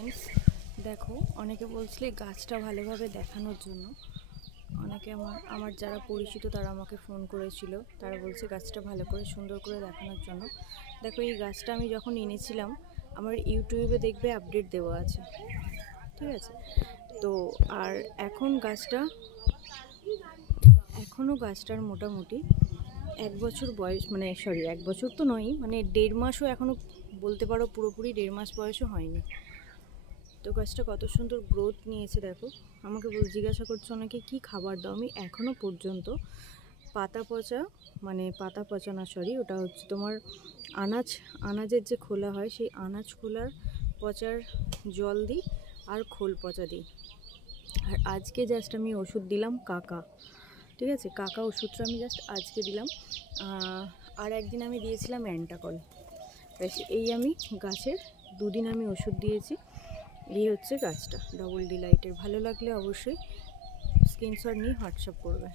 Friends, দেখো অনেকে বলছিলে গাছটা ভালোভাবে দেখানোর জন্য। অনেকে আমার যারা পরিচিত তারা আমাকে ফোন করেছিল, তারা বলছে গাছটা ভালো করে সুন্দর করে দেখানোর জন্য। দেখো এই গাছটা আমি যখন এনেছিলাম আমার ইউটিউবে দেখবে আপডেট দেওয়া আছে, ঠিক আছে? তো আর এখনও গাছটার মোটামুটি 1 বছর বয়স, মানে সরি 1 বছর তো নয়, মানে 1.5 মাসও এখনও বলতে পারো, পুরোপুরি 1.5 মাস বয়সও হয়নি। তো গাছটা কত সুন্দর গ্রোথ নিয়েছে দেখো। আমাকে জিজ্ঞাসা করছো অনেকে কী খাবার দাও, আমি এখনও পর্যন্ত পাতা পচা না, সরি, ওটা হচ্ছে তোমার আনাজের যে খোলা হয় সেই আনাজ খোলার পচার জল দিই আর খোল পচা দিই। আর আজকে জাস্ট আমি ওষুধ দিলাম কাকা, ঠিক আছে? কাকা ওষুধটা আমি জাস্ট আজকে দিলাম। আর একদিন আমি দিয়েছিলাম অ্যান্টাকল। এই আমি গাছের 2 দিন আমি ওষুধ দিয়েছি। এই হচ্ছে গাছটা, ডবল ডিলাইটের। ভালো লাগলে অবশ্যই স্ক্রিনশট নিয়ে হোয়াটসঅ্যাপ করবে।